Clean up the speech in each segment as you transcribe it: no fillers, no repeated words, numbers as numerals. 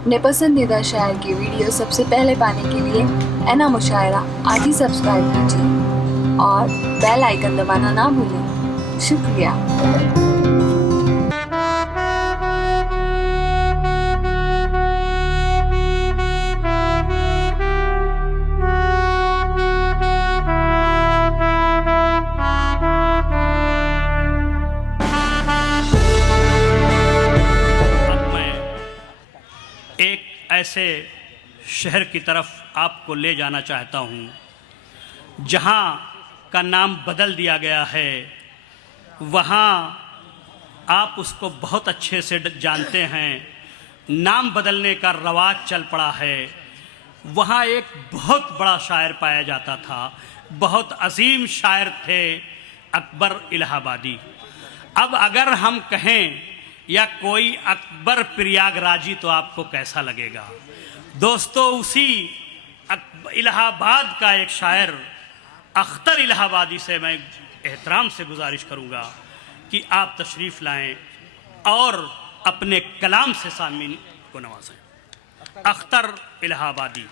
अपने पसंदीदा शायर की वीडियो सबसे पहले पाने के लिए एना मुशायरा आज ही सब्सक्राइब कीजिए और बेल आइकन दबाना ना भूलें। शुक्रिया। एक ऐसे शहर की तरफ आपको ले जाना चाहता हूँ जहाँ का नाम बदल दिया गया है। वहाँ आप उसको बहुत अच्छे से जानते हैं, नाम बदलने का रवाज चल पड़ा है। वहाँ एक बहुत बड़ा शायर पाया जाता था, बहुत अजीम शायर थे, अकबर इलाहाबादी। अब अगर हम कहें या कोई अकबर प्रयागराजी तो आपको कैसा लगेगा? दोस्तों, उसी इलाहाबाद का एक शायर अख्तर इलाहाबादी से मैं एहतराम से गुजारिश करूंगा कि आप तशरीफ़ लाएं और अपने कलाम से सामीन को नवाजें। अख्तर इलाहाबादी।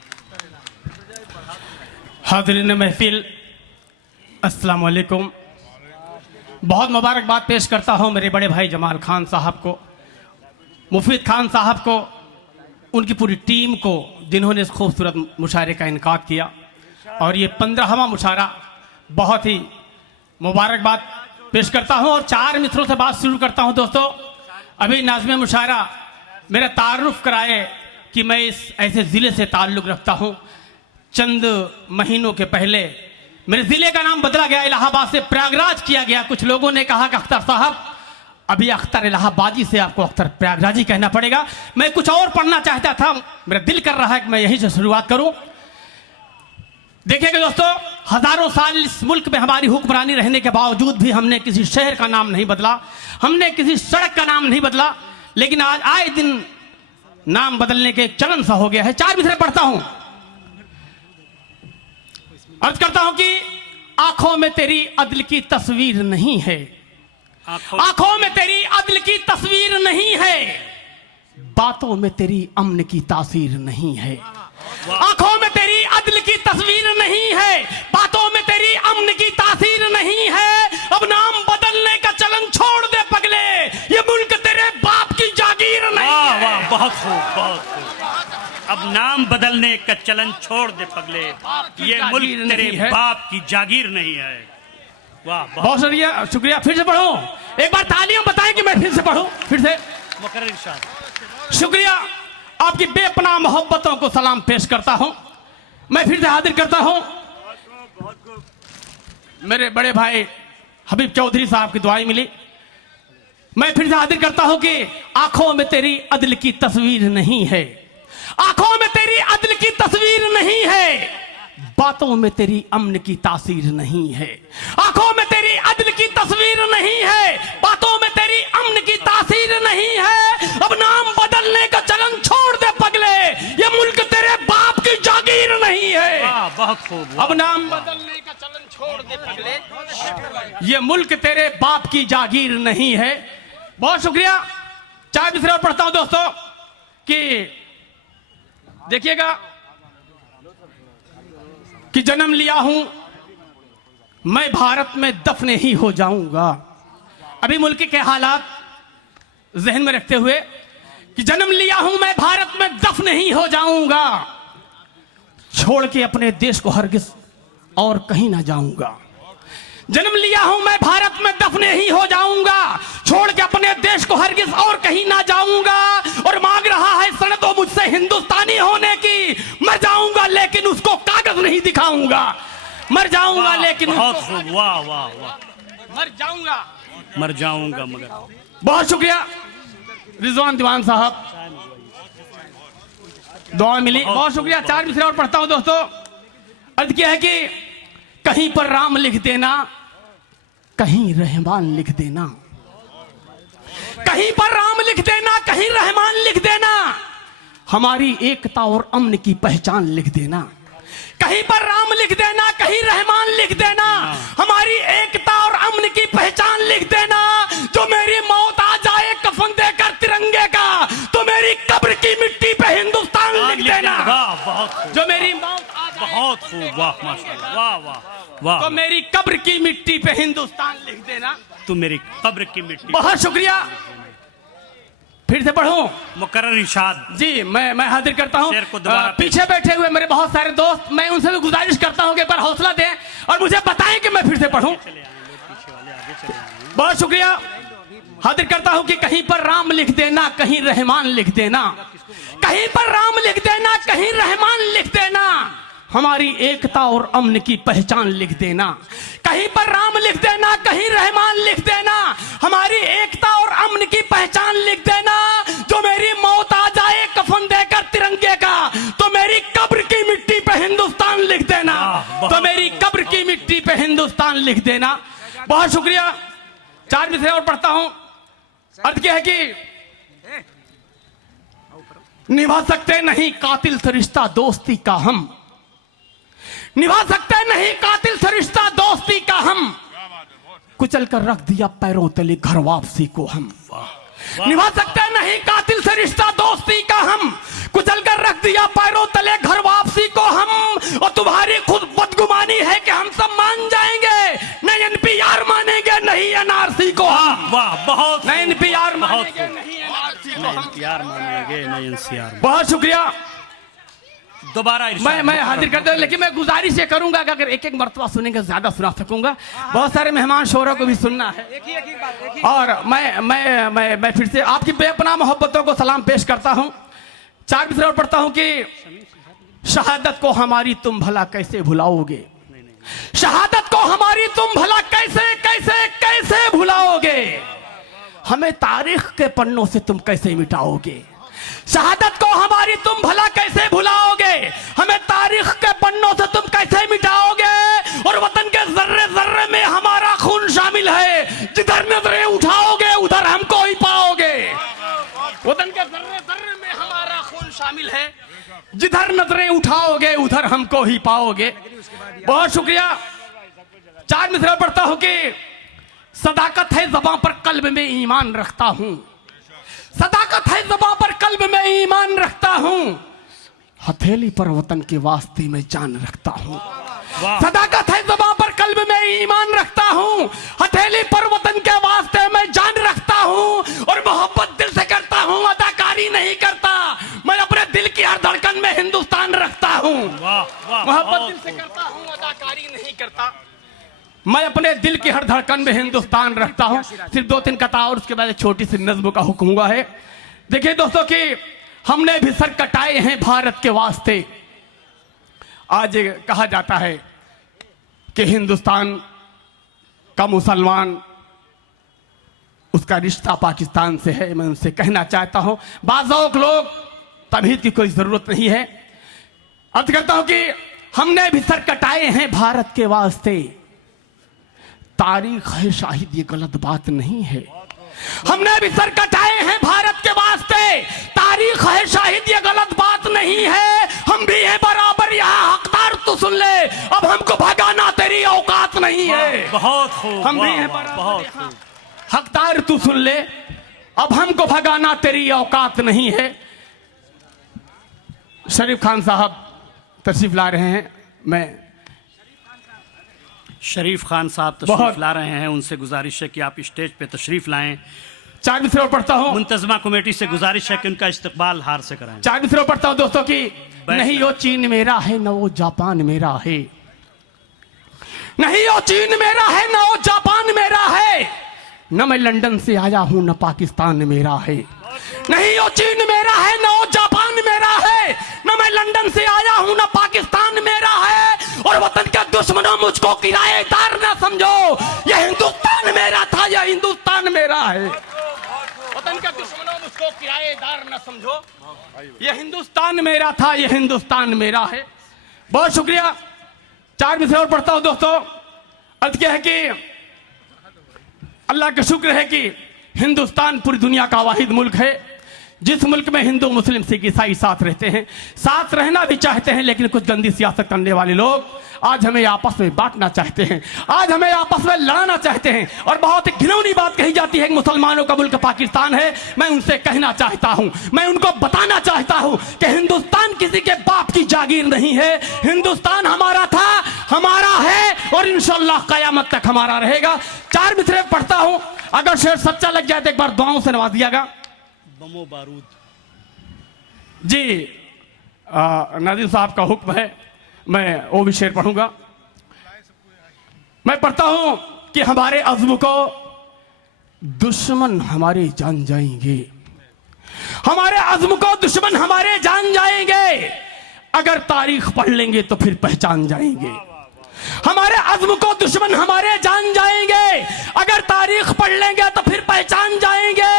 हाज़रीन महफिल, अस्सलाम वालेकुम। बहुत मुबारकबाद पेश करता हूँ मेरे बड़े भाई जमाल खान साहब को, मुफीद खान साहब को, उनकी पूरी टीम को, जिन्होंने इस खूबसूरत मुशायरे का इनकाद किया। और ये 15वां मुशायरा, बहुत ही मुबारकबाद पेश करता हूँ। और 4 मिसरों से बात शुरू करता हूँ। दोस्तों, अभी नाज़िम मुशायरा मेरा तारुफ कराए कि मैं इस ऐसे ज़िले से ताल्लुक़ रखता हूँ। चंद महीनों के पहले मेरे ज़िले का नाम बदला गया, इलाहाबाद से प्रयागराज किया गया। कुछ लोगों ने कहा कि अख्तर साहब, अभी अख्तर इलाहाबादी से आपको अख्तर प्रयागराजी कहना पड़ेगा। मैं कुछ और पढ़ना चाहता था, मेरा दिल कर रहा है कि मैं यहीं से शुरुआत करूं। देखिएगा दोस्तों, हजारों साल इस मुल्क में हमारी हुक्मरानी रहने के बावजूद भी हमने किसी शहर का नाम नहीं बदला, हमने किसी सड़क का नाम नहीं बदला। लेकिन आज आए दिन नाम बदलने के चलन सा हो गया है। 4 मिसरे पढ़ता हूं। अर्ज करता हूं कि आंखों में तेरी अदल की तस्वीर नहीं है, आंखों में तेरी अदल की तस्वीर नहीं है, बातों में तेरी अमन की तासीर नहीं है। आंखों में तेरी अदल की तस्वीर नहीं है, बातों में तेरी अमन की तासीर नहीं है। अब नाम बदलने का चलन छोड़ दे पगले, ये मुल्क तेरे बाप की जागीर नहीं है। वाह, बहुत खूब, बहुत खूब। अब नाम बदलने का चलन छोड़ दे पगले, ये मुल्क तेरे बाप की जागीर नहीं है। वाह, बहुत शुक्रिया। फिर से पढ़ो, एक बार तालियां बताएं कि मैं फिर से पढ़ूं। फिर से मुकर्रर इरशाद। शुक्रिया। आपकी बेपनाह मोहब्बतों को सलाम पेश करता हूं। मैं फिर से हाजिर करता हूं मेरे बड़े भाई हबीब चौधरी साहब की दुआएं मिली। मैं फिर से हाजिर करता हूं कि आंखों में तेरी अदल की तस्वीर नहीं है, आंखों में तेरी अदल की तस्वीर नहीं है, बातों में तेरी अमन की तासीर नहीं है। आंखों में तेरी अदल की तस्वीर नहीं है, बातों में तेरी अमन की तासीर नहीं है। अब नाम बदलने का चलन छोड़ दे पगले, ये मुल्क तेरे बाप की जागीर नहीं है। वाह, बहुत खूब। अब नाम बदलने का चलन छोड़ दे पगले, ये मुल्क तेरे बाप की जागीर नहीं है। बहुत शुक्रिया। 4 मिसरे और पढ़ता हूं दोस्तों कि देखिएगा कि जन्म लिया हूं मैं भारत में दफने ही हो जाऊंगा। अभी मुल्क के हालात जहन में रखते हुए कि जन्म लिया हूं मैं भारत में दफने ही हो जाऊंगा, छोड़ के अपने देश को हरगिज और कहीं ना जाऊंगा। जन्म लिया हूं मैं भारत में दफने ही हो जाऊंगा, छोड़ के अपने देश को हरगिज और कहीं ना जाऊंगा। और मांग रहा है सनदो मुझसे हिंदुस्तानी होने की, मर जाऊंगा लेकिन उसको कागज नहीं दिखाऊंगा। मर जाऊंगा लेकिन बहुत खूब। वाह वाह वाह। मर जाऊंगा मगर। बहुत शुक्रिया रिजवान दीवान साहब, दुआ मिली। बहुत शुक्रिया। 4 मिसरे और पढ़ता हूं दोस्तों। अर्ज किया है कि कहीं पर राम लिख देना, कहीं रहमान लिख देना, कहीं पर राम लिख देना, कहीं रहमान लिख देना, हमारी एकता और अमन की पहचान लिख देना। कहीं पर राम लिख देना, कहीं रहमान लिख देना, हमारी एकता और अमन की पहचान लिख देना। जो मेरी मौत आ जाए कफन देकर तिरंगे का, तो मेरी कब्र की मिट्टी पे बहुत खूब, जो मेरी मौत आ जाए बहुत खूब, वाह माशाल्लाह, वाह वाह वाह। तो मेरी कब्र की मिट्टी पे हिंदुस्तान लिख देना। तू मेरी कब्र की मिट्टी। बहुत शुक्रिया। फिर से पढ़ूं? मुकर्रर इरशाद। जी मैं हाजिर करता हूं। शेर को दोबारा पीछे बैठे हुए मेरे बहुत सारे दोस्त, मैं उनसे भी गुजारिश करता हूं कि एक बार हौसला दें और मुझे बताएं कि मैं फिर से पढ़ूं। बहुत शुक्रिया। हाजिर करता हूं कि कहीं पर राम लिख देना, कहीं रहमान लिख देना, कहीं पर राम लिख देना, कहीं रहमान लिख देना, हमारी एकता और अमन की पहचान लिख देना। कहीं पर राम लिख देना, कहीं रहमान लिख देना, हमारी एकता और अमन की पहचान लिख देना। जो मेरी मौत आ जाए कफन देकर तिरंगे का, तो मेरी कब्र की मिट्टी पे हिंदुस्तान लिख देना, तो मेरी कब्र की मिट्टी पे हिंदुस्तान लिख देना। बहुत शुक्रिया। 4 मिसरे और पढ़ता हूं। अर्थ क्या है कि निभा सकते नहीं कातिल से रिश्ता दोस्ती का हम, निभा सकते नहीं कातिल से रिश्ता दोस्ती का हम, कुचल कर रख दिया पैरों तले घर वापसी को हम। निभा सकते नहीं कातिल से रिश्ता दोस्ती का हम, कुचल कर रख दिया पैरों तले घर वापसी को हम। और तुम्हारी खुद बदगुमानी है कि हम सब मान जाएंगे, नहीं एनपीआर मानेंगे नहीं एनआरसी को हम। वाह, बहुत नहीं एनपीआर बहुत मानेंगे नहीं एनआरसी को हम। एनपीआर मानेंगे नहीं एनसीआर। बहुत शुक्रिया। दोबारा मैं हाजिर करता हूं, लेकिन मैं गुजारिश ये करूंगा कि अगर एक एक मरतबा सुनेंगे ज्यादा सुना सकूंगा। बहुत सारे मेहमान शोरों को भी सुनना है। और मैं फिर से आपकी बेपनाह मोहब्बतों को सलाम पेश करता हूं। 4 मिसरे और पढ़ता हूं कि शहादत को हमारी तुम भला कैसे भुलाओगे, शहादत को हमारी तुम भला कैसे कैसे कैसे भुलाओगे, हमें तारीख के पन्नों से तुम कैसे मिटाओगे। शहादत को हमारी तुम भला कैसे भुलाओगे, हमें तारीख के पन्नों से तुम कैसे मिटाओगे। और वतन के जर्रे जर्रे में हमारा खून शामिल है, जिधर नजरें उठाओगे उधर हमको ही पाओगे। वतन के जर्रे जर्रे में हमारा खून शामिल है, जिधर नजरें उठाओगे उधर हमको ही पाओगे। बहुत शुक्रिया। 4 मिसरे पढ़ता हूं कि सदाकत है ज़बां पर कल्ब में ईमान रखता हूं, सदाकत है ज़बां पर कल्ब में ईमान रखता हूं, हथेली पर वतन के वास्ते में जान रखता हूं। सदाकत है ज़बां पर कल्ब में ईमान रखता हूं, हथेली पर वतन के वास्ते में जान रखता हूं। और मोहब्बत दिल से करता हूं, अदाकारी नहीं करता, मैं अपने दिल की हर धड़कन में हिंदुस्तान रखता हूं। मोहब्बत दिल से करता हूं, अदाकारी नहीं करता, मैं अपने दिल की हर धड़कन में हिंदुस्तान रखता हूं। सिर्फ 2-3 कथा और उसके बाद एक छोटी सी नज्म का हुक्म हुआ है। देखिए दोस्तों कि हमने भी सर कटाए हैं भारत के वास्ते। आज कहा जाता है कि हिंदुस्तान का मुसलमान उसका रिश्ता पाकिस्तान से है। मैं उनसे कहना चाहता हूं, बाज़ लोग तमहीद की कोई जरूरत नहीं है। अर्ज करता हूं कि हमने भी सर कटाए हैं भारत के वास्ते, तारीख है शाहिद ये गलत बात नहीं है। हमने भी सर कटाए हैं भारत के वास्ते, तारीख है शाहिद ये गलत बात नहीं है। हम भी हैं बराबर यहाँ हकदार, तो सुन ले अब हमको भगाना तेरी औकात नहीं है। बहुत खूब। हम भी हैं बराबर यहाँ हकदार, तू सुन ले अब हमको भगाना तेरी औकात नहीं है। शरीफ खान साहब तशरीफ ला रहे हैं। मैं शरीफ खान साहब तशरीफ ला रहे हैं, उनसे गुजारिश है कि आप स्टेज पे तशरीफ लाएं। 4 मिसरे और पढ़ता हूं। मुंतजमा कमेटी से गुजारिश है कि उनका इस्तकबाल हार से कराएं। 4 मिसरे और पढ़ता हूं दोस्तों की, नहीं वो चीन मेरा है न वो जापान मेरा है, नहीं वो चीन मेरा है न वो जापान मेरा है, न मैं लंदन से आया हूं न पाकिस्तान मेरा है। नहीं वो चीन मेरा है न वो जापान मेरा है, न मैं लंदन से आया हूं न पाकिस्तान मेरा है। और वतन के दुश्मनों मुझको किराएदार ना समझो, ये हिंदुस्तान मेरा था, ये हिंदुस्तान मेरा है। वतन के दुश्मनों मुझको किराएदार ना समझो, ये हिंदुस्तान मेरा था, ये हिंदुस्तान मेरा है। बहुत शुक्रिया। 4 मिसरे और पढ़ता हूं दोस्तों। अर्थ क्या है कि अल्लाह का शुक्र है कि हिंदुस्तान पूरी दुनिया का वाहिद मुल्क है जिस मुल्क में हिंदू मुस्लिम सिख ईसाई साथ रहते हैं, साथ रहना भी चाहते हैं, लेकिन कुछ गंदी सियासत करने वाले लोग आज हमें आपस में बांटना चाहते हैं, आज हमें आपस में लड़ाना चाहते हैं। और बहुत ही घिनौनी बात कही जाती है कि मुसलमानों का मुल्क पाकिस्तान है। मैं उनसे कहना चाहता हूं, मैं उनको बताना चाहता हूं कि हिंदुस्तान किसी के बाप की जागीर नहीं है। हिंदुस्तान हमारा था, हमारा है और इंशाअल्लाह कयामत तक हमारा रहेगा। 4 मिसरे पढ़ता हूं, अगर शेर सच्चा लग जाए तो एक बार दुआओं से नवाज दियागा। बमो बारूद। जी नादिर साहब का हुक्म है, मैं वो भी शेर पढ़ूंगा। मैं पढ़ता हूं कि हमारे अज़्म को दुश्मन हमारे जान जाएंगे, हमारे अज़्म को दुश्मन हमारे जान जाएंगे, अगर तारीख पढ़ लेंगे तो फिर पहचान जाएंगे। हमारे अज़्म को दुश्मन हमारे जान जाएंगे, अगर तारीख पढ़ लेंगे तो फिर पहचान जाएंगे।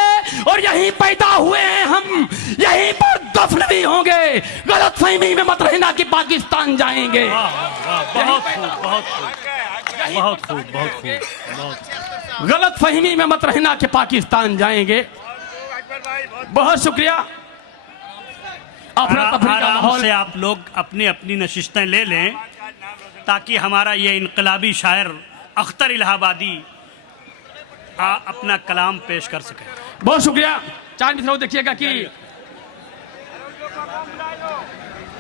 और यहीं पैदा हुए हैं हम, यहीं पर दफन भी होंगे। गलत फहमी में मत रहना कि पाकिस्तान जाएंगे। बहुत खूब, बहुत खूब, बहुत खूब, बहुत खूब, बहुत। गलत फहमी में मत रहना कि पाकिस्तान जाएंगे। बहुत शुक्रिया। आराम से आप लोग अपनी अपनी नशिस्तें ले लें ताकि हमारा ये इनकलाबी शायर अख्तर इलाहाबादी अपना कलाम पेश कर सके। बहुत शुक्रिया। 4 मित्रों देखिएगा कि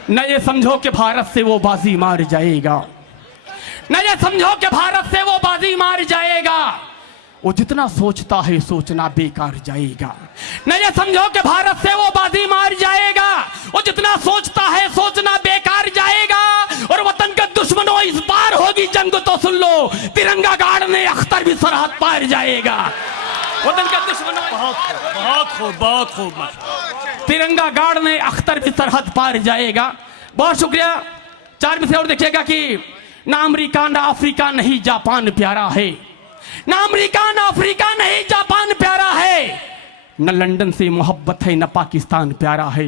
न ये समझो कि भारत से वो बाजी मार जाएगा, न ये समझो कि भारत से वो बाजी मार जाएगा, वो जितना सोचता है सोचना बेकार जाएगा। न ये समझो कि भारत से वो बाजी मार जाएगा, वो जितना सोचता है सोचना बेकार जाएगा। और वतन के दुश्मनों इस बार होगी जंग तो सुन लो, तिरंगा गाड़ने अख्तर भी सरहद पार जाएगा। वतन के दुश्मनों बहुत खूब, बहुत खूब। तिरंगा गाड़ने अख्तर भी सरहद पार जाएगा। बहुत शुक्रिया। 4 मिसरे और देखिएगा कि ना अमेरिका ना अफ्रीका नहीं जापान प्यारा है, ना अमेरिका ना अफ्रीका नहीं जापान प्यारा है, न लंदन से मोहब्बत है न पाकिस्तान प्यारा है।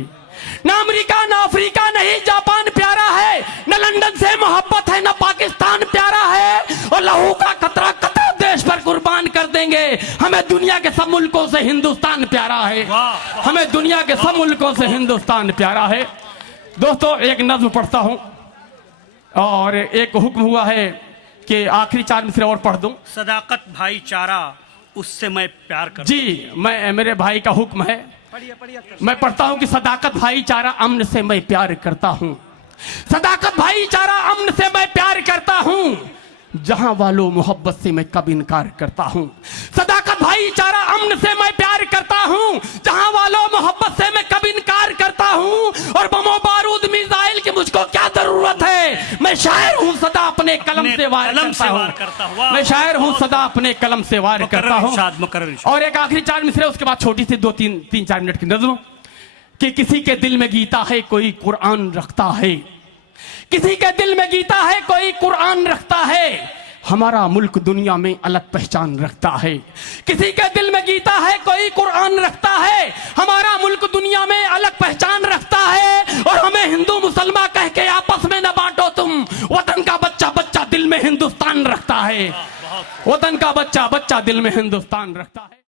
ना अमेरिका ना अफ्रीका नहीं जापान प्यारा है, न लंदन से मोहब्बत है न पाकिस्तान प्यारा है। और लहू का कतरा कतरा देश पर कुर्बान कर देंगे, हमें दुनिया के सब मुल्कों से हिंदुस्तान प्यारा है, हमें दुनिया के सब मुल्कों से हिंदुस्तान प्यारा है। दोस्तों एक नज्म पढ़ता हूं और एक हुक्म हुआ है कि आखिरी 4 मिसरे और पढ़ दूं। सदाकत भाईचारा उससे मैं प्यार करता जी, मैं मेरे भाई का हुक्म है, मैं पढ़ता हूं कि सदाकत भाईचारा अमन से मैं प्यार करता हूं, सदाकत भाईचारा अमन से मैं प्यार करता हूं, जहां वालों मोहब्बत से मैं कब इनकार करता हूं। सदाकत भाईचारा अमन से मैं प्यार करता हूं, जहां वालों मोहब्बत से मैं कब इनकार करता हूं। और बमो बारूद मिसाइल की मुझको क्या जरूरत है, मैं शायर हूं सदा अपने कलम से वार करता हूं, मैं शायर हूं सदा अपने कलम से वार करता हूं। और एक आखिरी 4 मिसरे, उसके बाद छोटी सी 2-3-4 मिनट की नज़्म कि किसी के दिल में गीता है कोई कुरान रखता है, किसी के दिल में गीता है कोई कुरान रखता है, हमारा मुल्क दुनिया में अलग पहचान रखता है। किसी के दिल में गीता है कोई कुरान रखता है, हमारा मुल्क दुनिया में अलग पहचान रखता है। और हमें हिंदू मुसलमान कह के आपस में न बांटो तुम, वतन का बच्चा बच्चा दिल में हिंदुस्तान रखता है, वतन का बच्चा बच्चा दिल में हिंदुस्तान रखता है।